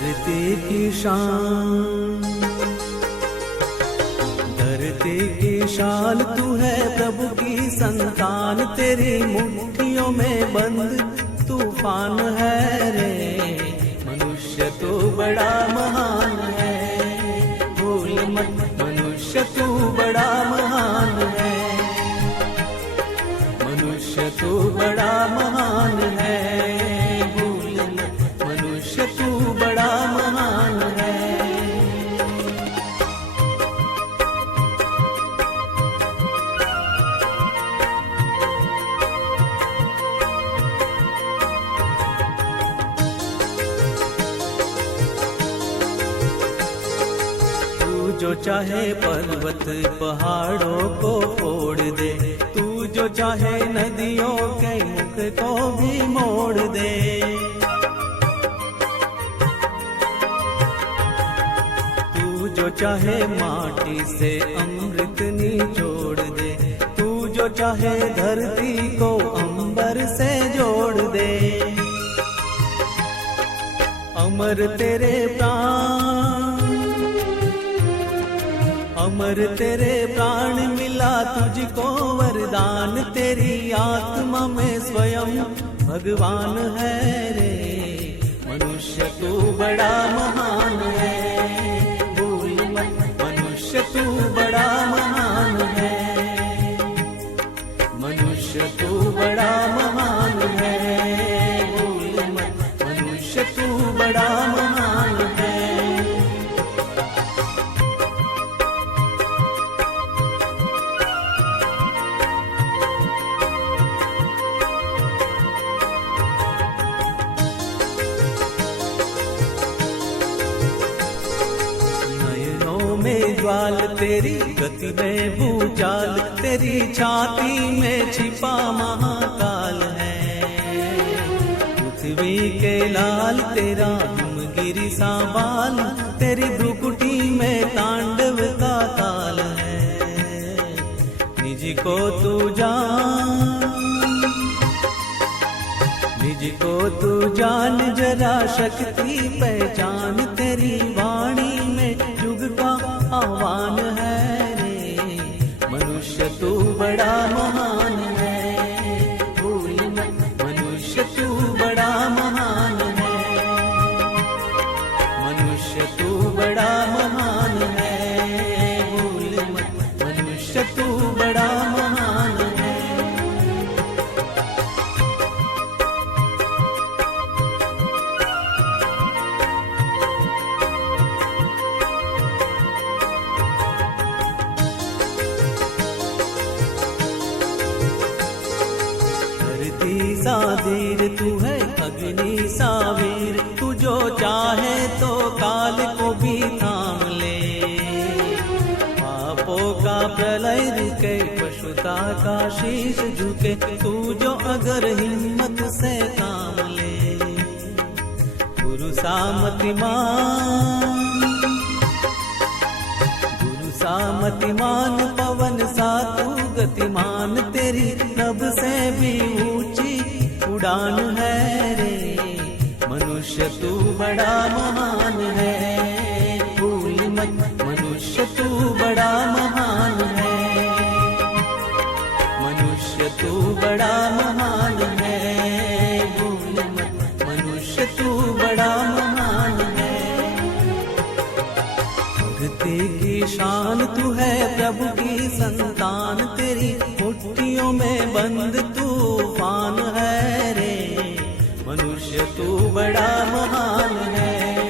धरती की शान, धरती की शान तू है प्रभु की संतान, तेरी मुट्ठियों में बंद तूफान है रे। मनुष्य तू बड़ा महान है, भूल मत मनुष्य तू बड़ा महान है, मनुष्य तू बड़ा महान है, भूल मत मनुष्य तू बड़ा महान है। जो चाहे पर्वत पहाड़ों को फोड़ दे, तू जो चाहे नदियों के मुख को भी मोड़ दे। तू जो चाहे माटी से अमृत निचोड़ दे, तू जो चाहे धरती को अंबर से जोड़ दे। अमर तेरे प्राण, अमर तेरे प्राण मिला तुझको वरदान, तेरी आत्मा में स्वयं भगवान है रे। मनुष्य तू बड़ा महान है, भूल मत मनुष्य तू बड़ा महान है, मनुष्य तू बड़ा महान है, भूल मत मनुष्य तू बड़ा महान है। ज्वाल तेरी गति में भूचाल, तेरी छाती में छिपा महाकाल है। पृथ्वी के लाल तेरा हिमगिरी सा बाल, तेरी भ्रुकुटी में तांडव का ताल है। निज को तू जान, निज को तू जान जरा शक्ति पहचान, तेरी वाणी में युग का आह्वान है रे। मनुष्य तू बड़ा महान है, भूल मत मनुष्य तू बड़ा महान है, मनुष्य तू बड़ा महान है, भूल मत मनुष्य तू बड़ा महान है। धीर तू है अग्नि सावीर, तू जो चाहे तो काल को भी थाम ले। पापों का प्रलय रुके, पशुता का शीश झुके, तू जो अगर हिम्मत से काम ले। गुरु सामतिमान, गुरु सामतिमान, पवन सा तू गतिमान, तेरी नभ से भी ऊंची उड़ान है रे। मनुष्य तू बड़ा महान है, भूल मत मनुष्य तू बड़ा महान है, मनुष्य तू बड़ा महान है, भूल मत मनुष्य तू बड़ा महान है। भक्ति की शान तू है प्रभु की संतान, तेरी मुट्ठियों में बंद तूफान है रे। मनुष्य तू बड़ा महान है।